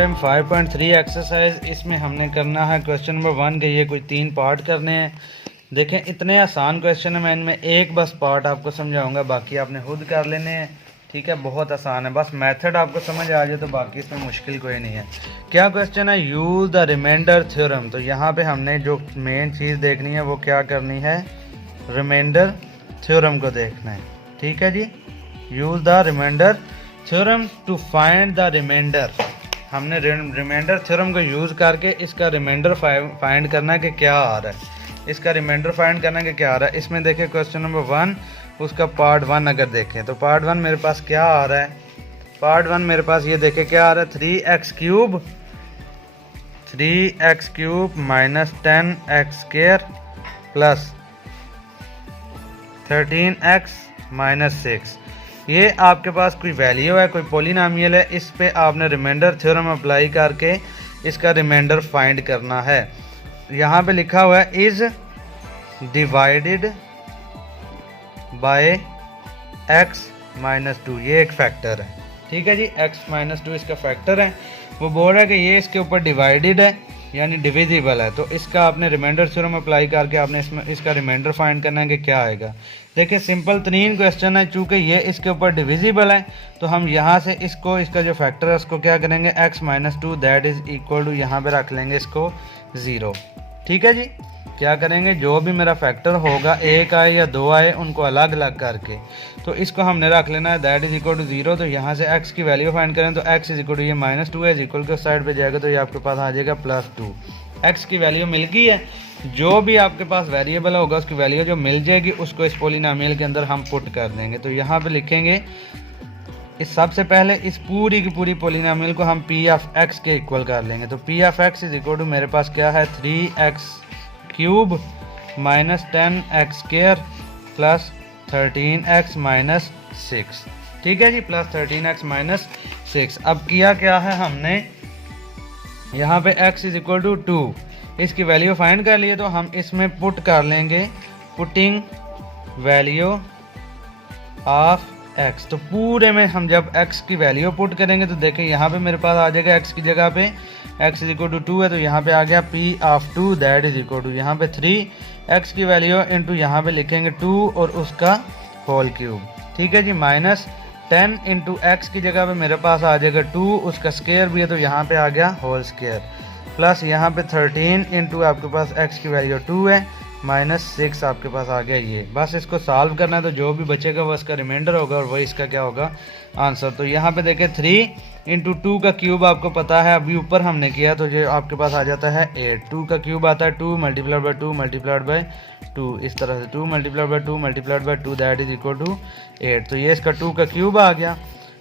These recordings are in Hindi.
Problem 5.3 exercise. इसमें हमने करना है क्वेश्चन नंबर 1 के ये कोई 3 पार्ट करने हैं। देखें इतने आसान क्वेश्चन है, मैं इनमें एक बस पार्ट आपको समझाऊंगा, बाकी आपने खुद कर लेने हैं। ठीक है, बहुत आसान है, बस मेथड आपको समझ आ जाए तो बाकी इसमें मुश्किल कोई नहीं है। क्या क्वेश्चन है, यूज़ द रिमाइंडर थ्योरम। तो यहाँ पे हमने जो मेन चीज़ देखनी है वो क्या करनी है, रिमाइंडर थ्योरम को देखना है। ठीक है जी, use the remainder theorem to find the remainder. हमने रिमाइंडर थ्योरम को यूज़ करके इसका रिमाइंडर फाइंड करना है कि क्या आ रहा है, इसका रिमाइंडर फाइंड करना है कि क्या आ रहा है। इसमें देखें क्वेश्चन नंबर 1 उसका पार्ट 1 अगर देखें तो पार्ट 1 मेरे पास क्या आ रहा है, पार्ट 1 मेरे पास ये देखें क्या आ रहा है, 3x cube minus 10x square plus 13x minus 6। ये आपके पास कोई वैल्यू है, कोई पॉलिनोमियल है, इस पे आपने रिमाइंडर थ्योरम अप्लाई करके इसका रिमाइंडर फाइंड करना है। यहाँ पे लिखा हुआ है is divided by x minus 2, ये एक फैक्टर है। ठीक है जी, x माइनस 2 इसका फैक्टर है। वो बोल रहा है कि ये इसके ऊपर डिवाइडेड है यानी डिविजिबल है, तो इसका आपने रिमाइंडर थ्योरम अप्लाई करके आपने इसमें इसका रिमाइंडर फाइंड करना है कि क्या आएगा। देखिए सिंपल तरीन क्वेश्चन है, चूँकि ये इसके ऊपर डिविजिबल है तो हम यहाँ से इसको इसका जो फैक्टर है उसको क्या करेंगे, x minus 2 that is equal to, यहाँ पे रख लेंगे इसको 0। ठीक है जी, क्या करेंगे, जो भी मेरा फैक्टर होगा, एक आए या दो आए, उनको अलग अलग करके तो इसको हमने रख लेना है दैट इज इक्वल टू 0। तो यहाँ से x की वैल्यू फाइंड करें तो x इज इक्वल टू ये माइनस 2 है, इज इक्वल के साइड पे जाएगा तो ये आपके पास आ जाएगा प्लस 2। x की वैल्यू मिल गई है, जो भी आपके पास वेरिएबल होगा उसकी वैल्यू जो मिल जाएगी उसको इस पॉलिनोमियल के अंदर हम पुट कर देंगे। तो यहाँ पे लिखेंगे इस सबसे पहले इस पूरी की पूरी पॉलिनोमियल को हम p ऑफ x के इक्वल कर लेंगे। तो p of x is equal to मेरे पास क्या है, 3x cube minus 10x square plus 13x minus 6। ठीक है जी, प्लस 13x माइनस 6। अब किया क्या है हमने, यहाँ पे x इज इक्वल टू 2, इसकी वैल्यू फाइंड कर लिए, तो हम इसमें पुट कर लेंगे पुटिंग वैल्यू ऑफ x। तो पूरे में हम जब x की वैल्यू पुट करेंगे तो देखें यहाँ पे मेरे पास आ जाएगा x की जगह पे x इज इक्वल टू 2 है, तो यहाँ पे आ गया p of 2 that is equal to यहाँ पे 3x की वैल्यू इंटू यहाँ पे लिखेंगे 2 और उसका होल क्यूब। ठीक है जी, माइनस 10 इंटू एक्स की जगह पे मेरे पास आ जाएगा 2, उसका स्क्वायर भी है तो यहाँ पे आ गया होल स्क्वायर, प्लस यहाँ पे 13 इंटू आपके पास x की वैल्यू 2 है माइनस 6 आपके पास आ गया ये। बस इसको सॉल्व करना है तो जो भी बचेगा वो इसका रिमाइंडर होगा और वही इसका क्या होगा, आंसर। तो यहाँ पे देखें 3 इंटू 2 का क्यूब आपको पता है, अभी ऊपर हमने किया तो ये आपके पास आ जाता है 8। 2 का क्यूब आता है 2 मल्टीप्लाइड बाई 2 मल्टीप्लाइड बाई 2, इस तरह से 2 multiplied by 2 multiplied by 2 that is equal to 8। तो ये इसका 2 का क्यूब आ गया।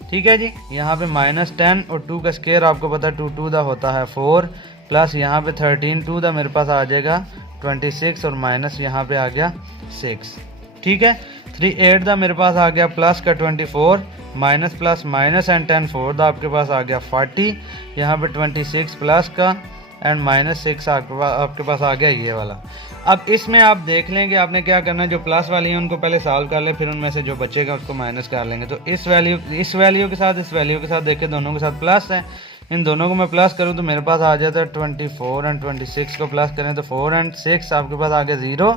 ठीक है जी, यहाँ पे माइनस 10 और 2 का स्क्वायर आपको पता है 2 2 दा होता है 4, प्लस यहाँ पे 13 2 दा मेरे पास आ जाएगा 26 और माइनस यहाँ पे आ गया 6। ठीक है, 3 8 दा मेरे पास आ गया प्लस का 24 माइनस प्लस माइनस एंड 10 4 दा आपके पास आ गया 40, यहाँ पे 26 प्लस का एंड माइनस 6 आपके पास आ गया ये वाला। अब इसमें आप देख लेंगे आपने क्या करना है, जो प्लस वाली है उनको पहले सॉल्व कर ले, फिर उनमें से जो बचेगा उसको माइनस कर लेंगे। तो इस वैल्यू के साथ इस वैल्यू के साथ देखें दोनों के साथ प्लस है, इन दोनों को मैं प्लस करूं तो मेरे पास आ जाता है 24 एंड 26 को प्लस करें तो 4 एंड 6 आपके पास आ गया 0,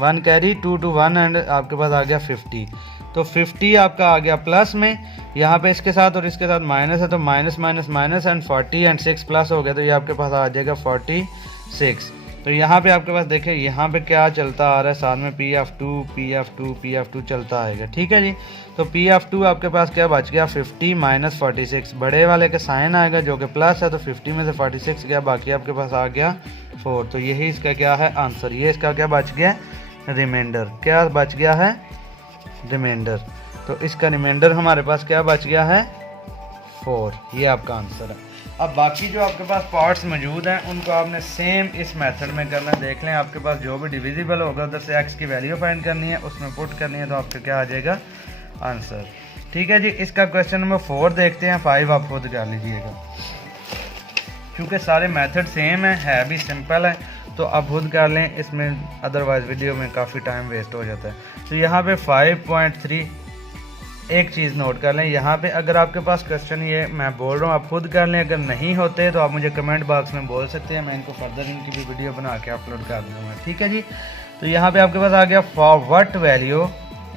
1 कैरी 2 to 1 एंड आपके पास आ गया 50। तो 50 आपका आ गया प्लस में, यहाँ पे इसके साथ और इसके साथ माइनस है तो minus minus minus and 40 and 6 plus हो गया तो ये आपके पास आ जाएगा 46। तो यहाँ पे आपके पास देखें यहाँ पे क्या चलता आ रहा है, साथ में p of 2 p of 2 p of 2 चलता आएगा। ठीक है जी, तो p ऑफ 2 आपके पास क्या बच गया 50 माइनस 46, बड़े वाले का साइन आएगा जो कि प्लस है, तो 50 में से 46 गया, बाकी आपके पास आ गया 4। तो यही इसका क्या है आंसर, ये इसका क्या बच गया, रिमाइंडर। क्या बच गया है, रिमाइंडर। तो इसका रिमाइंडर हमारे पास क्या बच गया है 4, ये आपका आंसर है। अब बाकी जो आपके पास पार्ट्स मौजूद हैं उनको आपने सेम इस मेथड में करना है। देख लें आपके पास जो भी डिविजिबल होगा उधर से x की वैल्यू फाइंड करनी है, उसमें पुट करनी है तो आपका क्या आ जाएगा आंसर। ठीक है जी, इसका क्वेश्चन नंबर 4 देखते हैं, 5 आप खुद कर लीजिएगा क्योंकि सारे मेथड सेम है भी सिंपल है, तो आप खुद कर लें, इसमें अदरवाइज़ वीडियो में काफ़ी टाइम वेस्ट हो जाता है। तो यहाँ पे 5.3 एक चीज़ नोट कर लें यहाँ पे, अगर आपके पास क्वेश्चन ये मैं बोल रहा हूँ आप खुद कर लें, अगर नहीं होते तो आप मुझे कमेंट बॉक्स में बोल सकते हैं, मैं इनको फर्दर इनकी भी वीडियो बना के अपलोड कर दूँगा, ठीक है जी। तो यहाँ पे आपके पास आ गया फॉर व्हाट वैल्यू,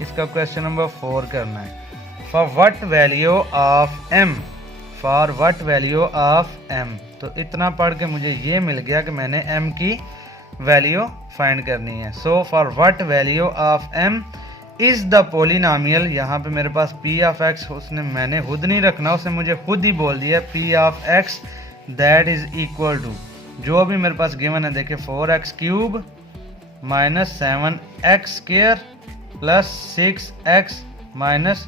इसका क्वेश्चन नंबर 4 करना है। For what value of m, for what value of m, तो इतना पढ़ के मुझे ये मिल गया कि मैंने m की वैल्यू फाइंड करनी है। So for what value of m is the polynomial, यहाँ पे मेरे पास p ऑफ x, उसने मैंने खुद नहीं रखना, उसने मुझे खुद ही बोल दिया p of x that is equal to जो भी मेरे पास गिवन है, देखिए 4x cube minus 7x square plus 6x minus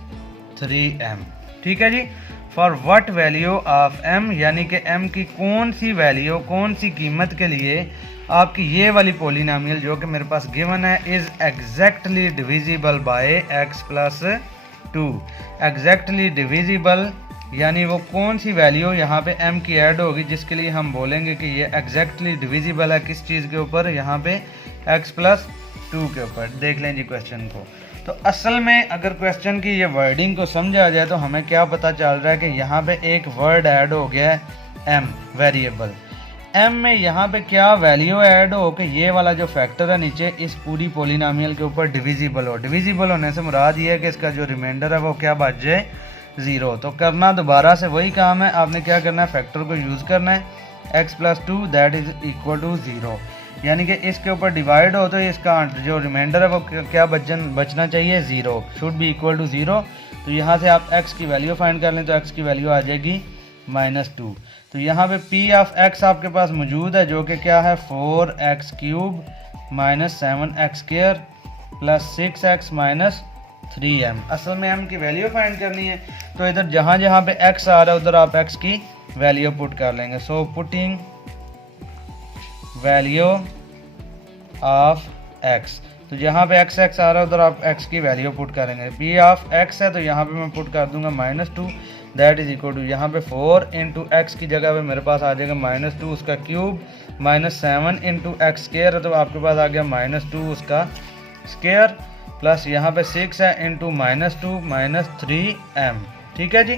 3m, ठीक है जी। For what value of m, यानी कि m की कौन सी वैल्यू, कौन सी कीमत के लिए आपकी ये वाली पोलिनोमियल जो कि मेरे पास गिवन है is exactly divisible by x plus 2। Exactly divisible यानी वो कौन सी वैल्यू यहाँ पे m की ऐड होगी जिसके लिए हम बोलेंगे कि ये एग्जैक्टली डिविजिबल है, किस चीज़ के ऊपर, यहाँ पे x प्लस 2 के ऊपर। देख लें जी क्वेश्चन को। तो असल में अगर क्वेश्चन की ये वर्डिंग को समझा जाए तो हमें क्या पता चल रहा है कि यहाँ पे एक वर्ड ऐड हो गया है m, वेरिएबल m में यहाँ पे क्या वैल्यू ऐड हो कि ये वाला जो फैक्टर है नीचे इस पूरी पोलिनोमियल के ऊपर डिविजिबल हो। डिविजिबल होने से मुराद ये है कि इसका जो रिमाइंडर है वो क्या बच जाए, 0। तो करना दोबारा से वही काम है, आपने क्या करना है, फैक्टर को यूज़ करना है, x plus 2 that is equal to 0, यानी कि इसके ऊपर डिवाइड हो तो इसका जो रिमाइंडर है वो क्या बचना चाहिए, 0, शुड बी इक्वल टू 0। तो यहाँ से आप x की वैल्यू फाइंड कर लें तो x की वैल्यू आ जाएगी -2। तो यहाँ पे p ऑफ x आपके पास मौजूद है जो कि क्या है, 4x cube minus 7x square plus 6x minus 3m। असल में m की वैल्यू फाइंड करनी है, तो इधर जहाँ जहाँ पे x आ रहा है उधर आप x की वैल्यू पुट कर लेंगे। So putting value of x, तो जहाँ पे x आ रहा है उधर आप x की वैल्यू पुट करेंगे। p ऑफ x है तो यहाँ पे मैं पुट कर दूंगा -2 दैट इज इक्वल टू, यहाँ पे 4 इंटू एक्स की जगह पे मेरे पास आ जाएगा -2 उसका क्यूब, -7 इंटू एक्स स्क्वायर है तो आपके पास आ गया -2 उसका स्क्वायर, प्लस यहाँ पे 6 है इंटू -2 माइनस 3m, ठीक है जी।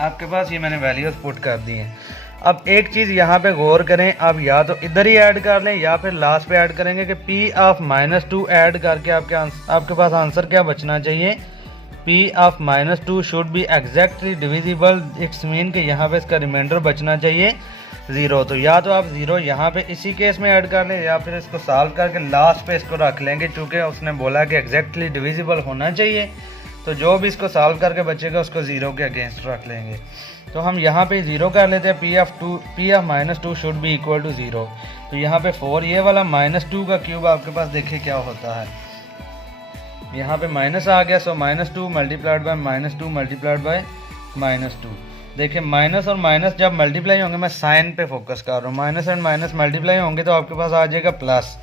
आपके पास ये मैंने वैल्यूज पुट कर दी हैं। अब एक चीज़ यहाँ पे गौर करें, आप या तो इधर ही ऐड कर लें या फिर लास्ट पे ऐड करेंगे कि p ऑफ -2 ऐड करके आपके पास आंसर क्या बचना चाहिए, p of -2 should B exactly divisible, it's mean कि यहाँ पे इसका रिमाइंडर बचना चाहिए 0। तो या तो आप 0 यहाँ पे इसी केस में ऐड कर लें या फिर इसको सॉल्व करके लास्ट पे इसको रख लेंगे, चूँकि उसने बोला कि एग्जैक्टली डिविजिबल होना चाहिए, तो जो भी इसको सॉल्व करके बचेगा उसको 0 के अगेंस्ट रख लेंगे। तो हम यहाँ पे 0 कर लेते हैं, p of -2 should be equal to 0। तो यहाँ पे 4 ये वाला -2 का क्यूब आपके पास देखिए क्या होता है, यहाँ पे माइनस आ गया, सो -2 मल्टीप्लाइड बाय -2 मल्टीप्लाइड बाय -2। देखिए माइनस और माइनस जब मल्टीप्लाई होंगे, मैं साइन पे फोकस कर रहा हूँ, माइनस एंड माइनस मल्टीप्लाई होंगे तो आपके पास आ जाएगा प्लस,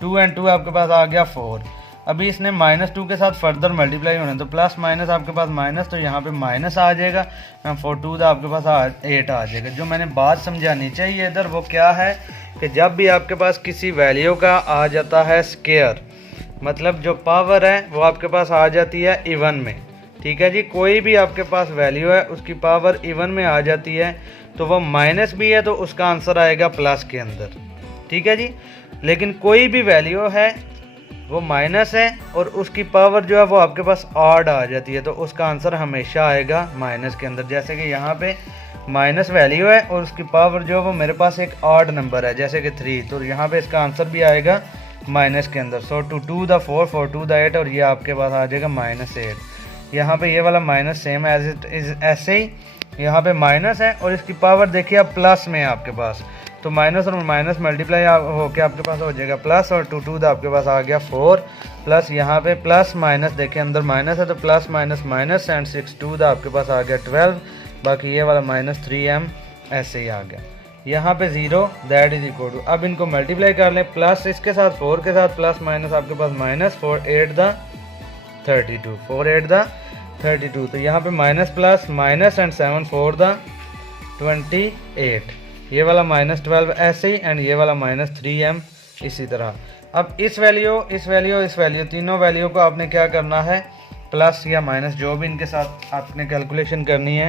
2 एंड 2 आपके पास आ गया 4। अभी इसने -2 के साथ फर्दर मल्टीप्लाई होना है तो प्लस माइनस आपके पास माइनस, तो यहाँ पे माइनस आ जाएगा, 4 आपके पास 8 आ जाएगा। जो मैंने बात समझानी चाहिए इधर वो क्या है कि जब भी आपके पास किसी वैल्यू का आ जाता है स्क्वायर, मतलब जो पावर है वो आपके पास आ जाती है इवन में, ठीक है जी। कोई भी आपके पास वैल्यू है उसकी पावर इवन में आ जाती है तो वो माइनस भी है तो उसका आंसर आएगा प्लस के अंदर, ठीक है जी। लेकिन कोई भी वैल्यू है वो माइनस है और उसकी पावर जो है वो आपके पास ऑड आ जाती है तो उसका आंसर हमेशा आएगा माइनस के अंदर। जैसे कि यहाँ पे माइनस वैल्यू है और उसकी पावर जो है वो मेरे पास एक ऑड नंबर है जैसे कि 3, तो यहाँ पे इसका आंसर भी आएगा माइनस के अंदर। सो 2 2 द 4 4 2 द 8 और ये आपके पास आ जाएगा -8। यहाँ पे ये वाला minus same as it is ऐसे ही यहाँ पे माइनस है और इसकी पावर देखिए अब प्लस में है आपके पास, तो माइनस और माइनस मल्टीप्लाई होके आपके पास हो जाएगा प्लस, और 2 2 आपके पास आ गया 4 प्लस, यहाँ पे प्लस माइनस देखिए अंदर माइनस है तो प्लस माइनस माइनस एंड 6 2 आपके पास आ गया 12, बाकी ये वाला -3m ऐसे ही आ गया। यहाँ पे 0 दैट इज इक्वल टू, अब इनको मल्टीप्लाई कर लें, प्लस इसके साथ 4 के साथ प्लस माइनस आपके पास माइनस, 4 8 द 32 4 8 द 32, तो यहाँ पे minus plus minus and 7 4 the 28, ये वाला -12 ऐसे ही एंड ये वाला -3m इसी तरह। अब इस वैल्यू तीनों वैल्यू को आपने क्या करना है, प्लस या माइनस जो भी इनके साथ आपने कैलकुलेशन करनी है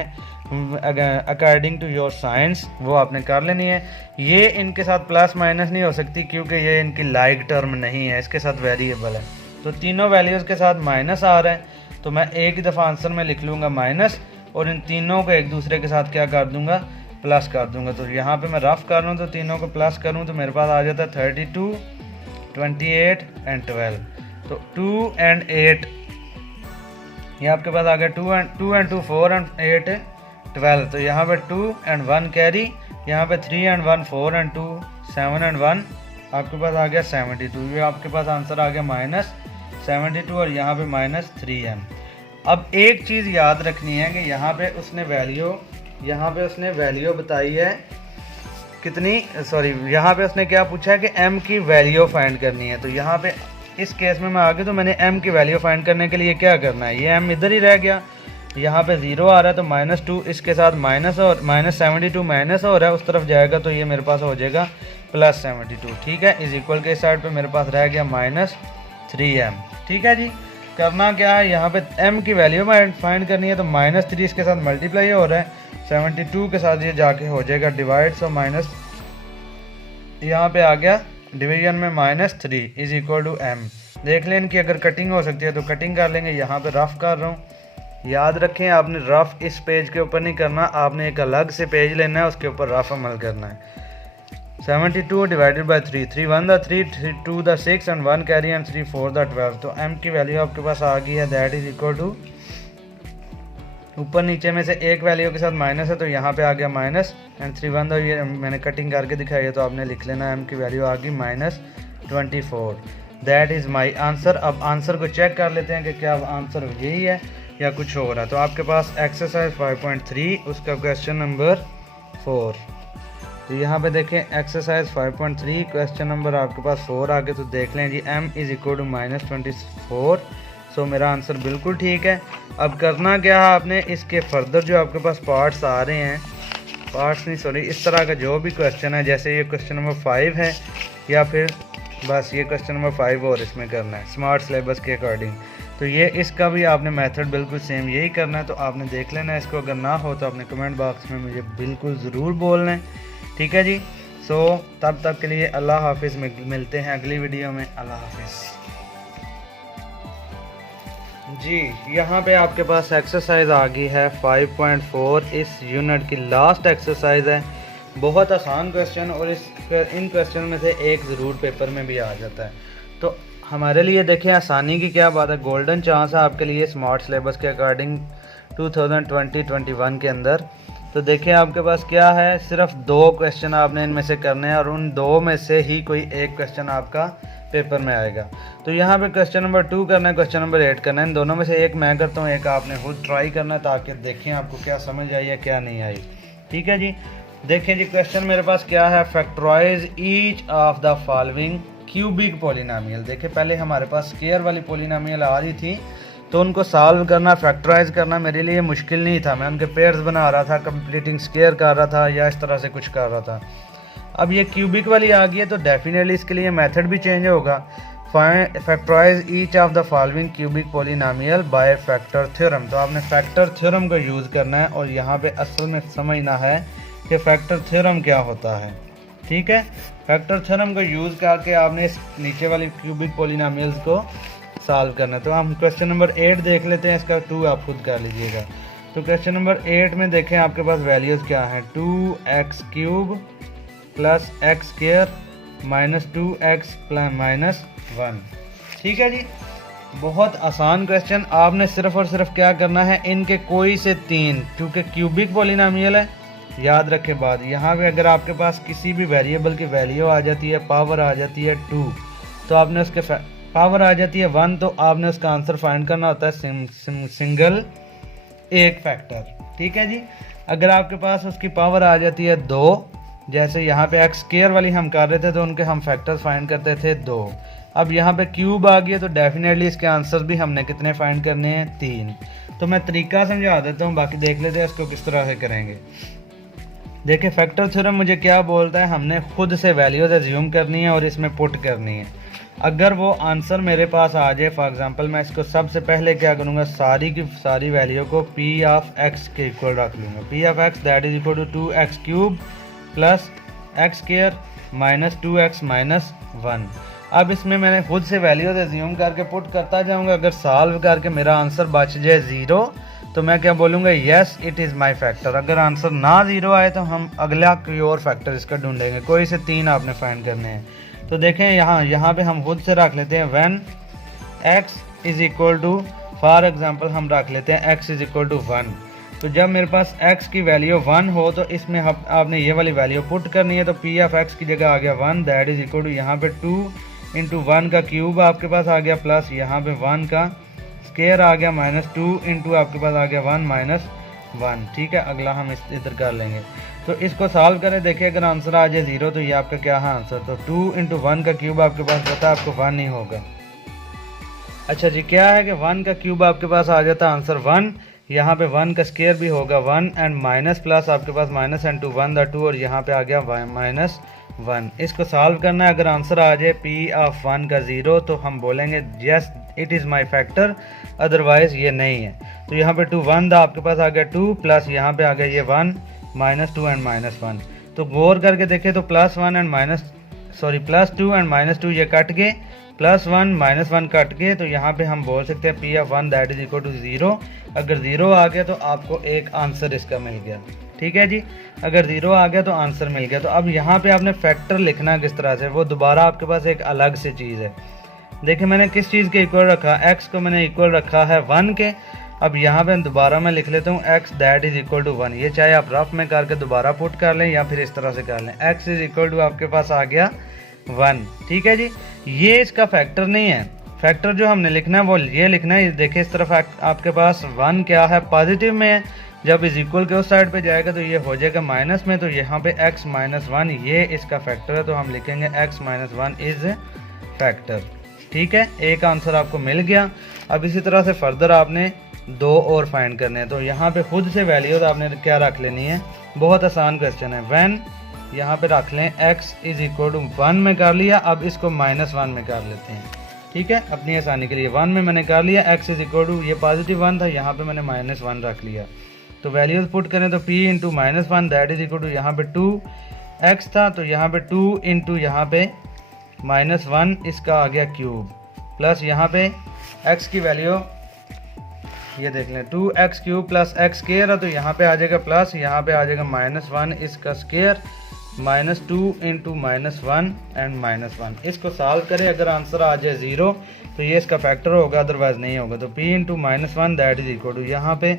अकॉर्डिंग टू योर साइंस वो आपने कर लेनी है। ये इनके साथ प्लस माइनस नहीं हो सकती क्योंकि ये इनकी लाइक टर्म नहीं है, इसके साथ वेरिएबल है। तो तीनों वैल्यूज़ के साथ माइनस आ रहा है तो मैं एक ही दफ़ा आंसर में लिख लूँगा माइनस और इन तीनों को एक दूसरे के साथ क्या कर दूँगा, प्लस कर दूँगा। तो यहाँ पे मैं रफ कर रहा हूँ तो तीनों को प्लस करूँ तो मेरे पास आ जाता है 32, 28 एंड 12। तो 2 एंड 8 ये आपके पास आ गया 2 एंड 2 4 एंड 8 12। तो यहाँ पे 2 एंड 1 कैरी, यहाँ पे 3 एंड 1 4 एंड 2 7 एंड 1 आपके पास आ गया 72। ये आपके पास आंसर आ गया -72 और यहाँ पे -3m। अब एक चीज़ याद रखनी है कि यहाँ पे उसने वैल्यू बताई है कितनी, सॉरी यहाँ पे उसने क्या पूछा है कि m की वैल्यू फाइंड करनी है। तो यहाँ पे इस केस में मैं आगे तो मैंने m की वैल्यू फाइंड करने के लिए क्या करना है, ये m इधर ही रह गया, यहाँ पे 0 आ रहा है तो -2 इसके साथ माइनस और -72 माइनस हो रहा है उस तरफ जाएगा तो ये मेरे पास हो जाएगा +72। ठीक है, इज इक्वल के साइड पे मेरे पास रह गया -3m। ठीक है जी, करना क्या है, यहाँ पे m की वैल्यू फाइंड करनी है तो -3 इसके साथ मल्टीप्लाई हो रहा है, 72 के साथ ये जाके हो जाएगा डिवाइड, सो माइनस यहाँ पे आ गया डिवीजन में -3 इज इक्वल टू m। देख लें इनकी अगर कटिंग हो सकती है तो कटिंग कर लेंगे। यहाँ पे रफ कर रहा हूँ, याद रखें आपने रफ इस पेज के ऊपर नहीं करना, आपने एक अलग से पेज लेना है उसके ऊपर रफ अमल करना है। 72 divided by 3, 3 1 the 3, 3 2 the 6 and 1 carry and 3 4 the 12। तो m की वैल्यू आपके पास आ गई है, दैट इज इक्वल टू ऊपर नीचे में से एक वैल्यू के साथ माइनस है तो यहाँ पे आ गया माइनस एंड 3 1 द, ये मैंने कटिंग करके दिखाई है तो आपने लिख लेना m की वैल्यू आ गई -24। That is my answer. अब आंसर को चेक कर लेते हैं कि क्या आंसर यही है या कुछ हो रहा है। तो आपके पास एक्सरसाइज 5.3 उसका क्वेश्चन नंबर 4। तो यहाँ पे देखें एक्सरसाइज 5.3 क्वेश्चन नंबर आपके पास 4 आ गए। तो देख लें जी m इज़ इक्वल टू -24। सो मेरा आंसर बिल्कुल ठीक है। अब करना क्या है, आपने इसके फर्दर जो आपके पास पार्ट्स आ रहे हैं, पार्ट्स नहीं सॉरी, इस तरह का जो भी क्वेश्चन है, जैसे ये क्वेश्चन नंबर 5 है या फिर बस ये क्वेश्चन नंबर 5 और इसमें करना है स्मार्ट सिलेबस के अकॉर्डिंग, तो ये इसका भी आपने मेथड बिल्कुल सेम यही करना है। तो आपने देख लेना है इसको, अगर ना हो तो आपने कमेंट बॉक्स में मुझे बिल्कुल ज़रूर बोलना है। ठीक है जी, सो तब तक के लिए अल्लाह हाफिज़, मिलते हैं अगली वीडियो में। अल्लाह हाफिज़ जी। यहाँ पे आपके पास एक्सरसाइज आ गई है 5.4, इस यूनिट की लास्ट एक्सरसाइज है। बहुत आसान क्वेश्चन और इन क्वेश्चन में से एक ज़रूर पेपर में भी आ जाता है। तो हमारे लिए देखें आसानी की क्या बात है, गोल्डन चांस है आपके लिए स्मार्ट सिलेबस के अकॉर्डिंग 2020-21 के अंदर। तो देखिए आपके पास क्या है, सिर्फ 2 क्वेश्चन आपने इनमें से करने हैं और उन 2 में से ही कोई एक क्वेश्चन आपका पेपर में आएगा। तो यहाँ पे क्वेश्चन नंबर 2 करना है, क्वेश्चन नंबर 8 करना है। इन दोनों में से एक मैं करता हूँ, एक आपने खुद ट्राई करना है ताकि देखें आपको क्या समझ आई या क्या नहीं आई। ठीक है जी, देखें जी क्वेश्चन मेरे पास क्या है, factorize each of the following cubic polynomial. देखिए पहले हमारे पास स्क्वायर वाली पॉलिनोमियल आ रही थी तो उनको सॉल्व करना, फैक्टराइज करना मेरे लिए मुश्किल नहीं था। मैं उनके पेयर्स बना रहा था, कंप्लीटिंग स्क्वायर कर रहा था या इस तरह से कुछ कर रहा था। अब ये क्यूबिक वाली आ गई है तो डेफिनेटली इसके लिए मेथड भी चेंज होगा। Factorize each of the following cubic polynomial by factor theorem. तो आपने फैक्टर थ्योरम का यूज़ करना है और यहाँ पे असल में समझना है कि फैक्टर थ्योरम क्या होता है। ठीक है, फैक्टर थ्योरम का यूज़ करके आपने इस नीचे वाली क्यूबिक पॉलिनोमियल्स को सॉल्व करना है। तो हम क्वेश्चन नंबर 8 देख लेते हैं, इसका 2 आप खुद कर लीजिएगा। तो क्वेश्चन नंबर 8 में देखें आपके पास वैल्यूज़ क्या हैं, 2x³ + x² -2x + -1। ठीक है जी, बहुत आसान क्वेश्चन। आपने सिर्फ और सिर्फ क्या करना है, इनके कोई से 3, क्योंकि क्यूबिक पॉलिनोमियल है, याद रखें बात। यहाँ पे अगर आपके पास किसी भी वेरिएबल की वैल्यू आ जाती है, पावर आ जाती है 2, तो आपने उसके पावर आ जाती है 1, तो आपने उसका आंसर फाइंड करना होता है सिंगल एक फैक्टर। ठीक है जी, अगर आपके पास उसकी पावर आ जाती है 2, जैसे यहाँ पे x² वाली हम कर रहे थे तो उनके हम फैक्टर्स फाइंड करते थे 2। अब यहाँ पे क्यूब आ गया तो डेफिनेटली इसके आंसर भी हमने कितने फाइंड करने हैं, 3। तो मैं तरीका समझा देता हूँ, बाकी देख लेते हैं इसको किस तरह से करेंगे। देखिए फैक्टर थ्योरम मुझे क्या बोलता है, हमने खुद से वैल्यूज एज्यूम करनी है और इसमें पुट करनी है। अगर वो आंसर मेरे पास आ जाए, फॉर एग्जांपल मैं इसको सबसे पहले क्या करूँगा, सारी की सारी वैल्यू को p ऑफ x के इक्वल रख लूँगा। p of x that is equal to 2x cube plus x square minus 2x minus 1। अब इसमें मैंने खुद से वैल्यूज एज्यूम करके पुट करता जाऊँगा। अगर सॉल्व करके मेरा आंसर बच जाए 0 तो मैं क्या बोलूँगा, yes it is my factor. अगर आंसर ना 0 आए तो हम अगला कोई और फैक्टर इसका ढूंढेंगे। कोई से 3 आपने फाइंड करने हैं। तो देखें यहाँ पे हम खुद से रख लेते हैं when x is equal to, for example हम रख लेते हैं x इज़ इक्वल टू 1। तो जब मेरे पास x की वैल्यू 1 हो तो इसमें आपने ये वाली वैल्यू पुट करनी है। तो p ऑफ x की जगह आ गया 1 दैट इज़ इक्वल टू यहाँ पे 2 इंटू 1 का क्यूब आपके पास आ गया प्लस यहाँ पे 1 का स्क्वायर आ गया माइनस 2 इंटू आपके पास आ गया 1 माइनस 1। ठीक है, अगला हम इधर कर लेंगे। तो इसको सॉल्व करें, देखिए अगर आंसर आ जाए 0 तो ये आपका क्या है आंसर। तो 2 इंटू 1 का क्यूब आपके पास पता है आपको 1 ही होगा। अच्छा जी, क्या है कि 1 का क्यूब आपके पास आ जाता है आंसर 1। यहाँ पे 1 का स्क्वायर भी होगा 1 एंड माइनस प्लस आपके पास माइनस एंड टू 1 द 2 और यहाँ पे आ गया माइनस 1। इसको सॉल्व करना है। अगर आंसर आ जाए p ऑफ 1 का 0 तो हम बोलेंगे yes it is my factor, otherwise ये नहीं है। तो यहाँ पे 2 1 था आपके पास आ गया 2 प्लस यहाँ पे आ गया ये 1 माइनस 2 एंड माइनस 1। तो गौर करके देखें तो प्लस 2 एंड माइनस 2 ये कट गए, प्लस 1 माइनस 1 कट गए। तो यहाँ पे हम बोल सकते हैं p of 1 that is equal to 0। अगर 0 आ गया तो आपको एक आंसर इसका मिल गया। ठीक है जी, अगर 0 आ गया तो आंसर मिल गया। तो अब यहाँ पे आपने फैक्टर लिखना किस तरह से, वो दोबारा आपके पास एक अलग से चीज़ है। देखिए मैंने किस चीज़ के इक्वल रखा, x को मैंने इक्वल रखा है 1 के। अब यहाँ पे दोबारा मैं लिख लेता हूँ x that is equal to 1। ये चाहे आप रफ में करके दोबारा पुट कर लें या फिर इस तरह से कर लें। x इज इक्वल टू आपके पास आ गया 1। ठीक है जी, ये इसका फैक्टर नहीं है। फैक्टर जो हमने लिखना है वो ये लिखना है। देखिए इस तरफ आपके पास 1 क्या है, पॉजिटिव में है। जब इज इक्वल के उस साइड पे जाएगा तो ये हो जाएगा माइनस में। तो यहाँ पे x माइनस 1 ये इसका फैक्टर है। तो हम लिखेंगे x माइनस 1 इज फैक्टर। ठीक है, एक आंसर आपको मिल गया। अब इसी तरह से फर्दर आपने 2 और फाइंड करने हैं। तो यहाँ पे खुद से वैल्यूज आपने क्या रख लेनी है, बहुत आसान क्वेश्चन है। व्हेन यहाँ पे रख लें x इज इक्वल टू 1 में कर लिया, अब इसको माइनस 1 में कर लेते हैं। ठीक है, अपनी आसानी के लिए 1 में मैंने कर लिया। x इज इक्वल टू ये पॉजिटिव 1 था, यहाँ पे मैंने माइनस 1 रख लिया। तो वैल्यूज पुट करें तो p into minus 1 that is equal to यहाँ पे 2x था, तो यहाँ पे 2 इंटू यहाँ पे माइनस 1 इसका आ गया क्यूब प्लस यहाँ पे x की वैल्यू ये देख लें 2x cube plus x square है। तो यहाँ पे आ जाएगा प्लस, यहाँ पे आ जाएगा माइनस 1 इसका square minus 2 into minus 1 and minus 1। इसको सॉल्व करें, अगर आंसर आ जाए 0 तो ये इसका फैक्टर होगा, अदरवाइज नहीं होगा। तो p into minus 1 that is equal to यहाँ पे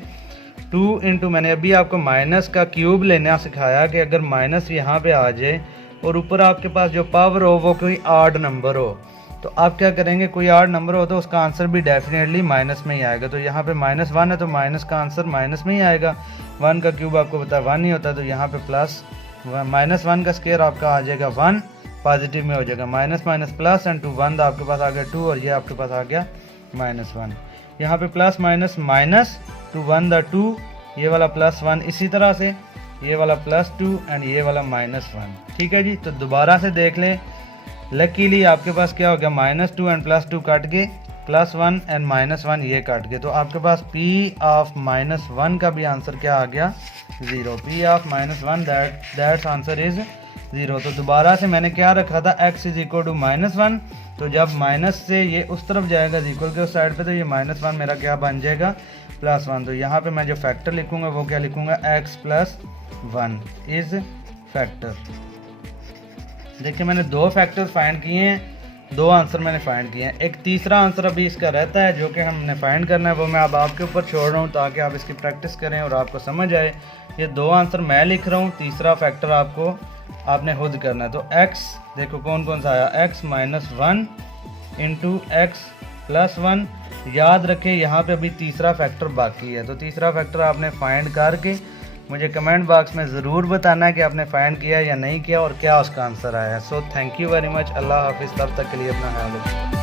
2 इंटू, मैंने अभी आपको माइनस का क्यूब लेना सिखाया कि अगर माइनस यहाँ पे आ जाए और ऊपर आपके पास जो पावर हो वो कोई ऑड नंबर हो तो आप क्या करेंगे, कोई ऑड नंबर हो तो उसका आंसर भी डेफिनेटली माइनस में ही आएगा। तो यहाँ पे माइनस 1 है तो माइनस का आंसर माइनस में ही आएगा। 1 का क्यूब आपको पता है 1 ही होता है। तो यहाँ पे प्लस माइनस 1 का स्क्वायर आपका आ जाएगा 1, पॉजिटिव में हो जाएगा माइनस माइनस प्लस एंड 2 1 आपके पास आ गया 2 और ये आपके पास आ गया माइनस 1। यहाँ पे प्लस माइनस माइनस 2 1 2, ये वाला प्लस 1, इसी तरह से ये वाला प्लस 2 एंड ये वाला माइनस 1। ठीक है जी, तो दोबारा से देख लें। लकीली आपके पास क्या हो गया, माइनस 2 एंड प्लस 2 काट के प्लस 1 एंड माइनस 1 ये काट के। तो आपके पास p ऑफ माइनस 1 का भी आंसर क्या आ गया 0। p of minus 1 that's answer is 0। तो दोबारा से मैंने क्या रखा था, x is equal to minus 1। तो जब माइनस से ये उस तरफ जाएगा इक्वल के उस साइड पे, तो ये माइनस 1 मेरा क्या बन जाएगा प्लस 1। तो यहाँ पे मैं जो फैक्टर लिखूंगा वो क्या लिखूंगा, x प्लस 1 इज फैक्टर। देखिए मैंने 2 फैक्टर फाइंड किए हैं, 2 आंसर मैंने फाइंड किए हैं। एक तीसरा आंसर अभी इसका रहता है जो कि हमने फाइंड करना है, वो मैं अब आपके ऊपर छोड़ रहा हूँ ताकि आप इसकी प्रैक्टिस करें और आपको समझ आए। ये 2 आंसर मैं लिख रहा हूँ, तीसरा फैक्टर आपने खुद करना है। तो x देखो कौन कौन सा आया, x minus 1 into x plus 1। याद रखें यहाँ पे अभी तीसरा फैक्टर बाकी है। तो तीसरा फैक्टर आपने फाइंड करके मुझे कमेंट बॉक्स में ज़रूर बताना है कि आपने फाइंड किया या नहीं किया और क्या उसका आंसर आया। So thank you very much. अल्लाह हाफिज़, तब तक के लिए अपना ख्याल रखिए।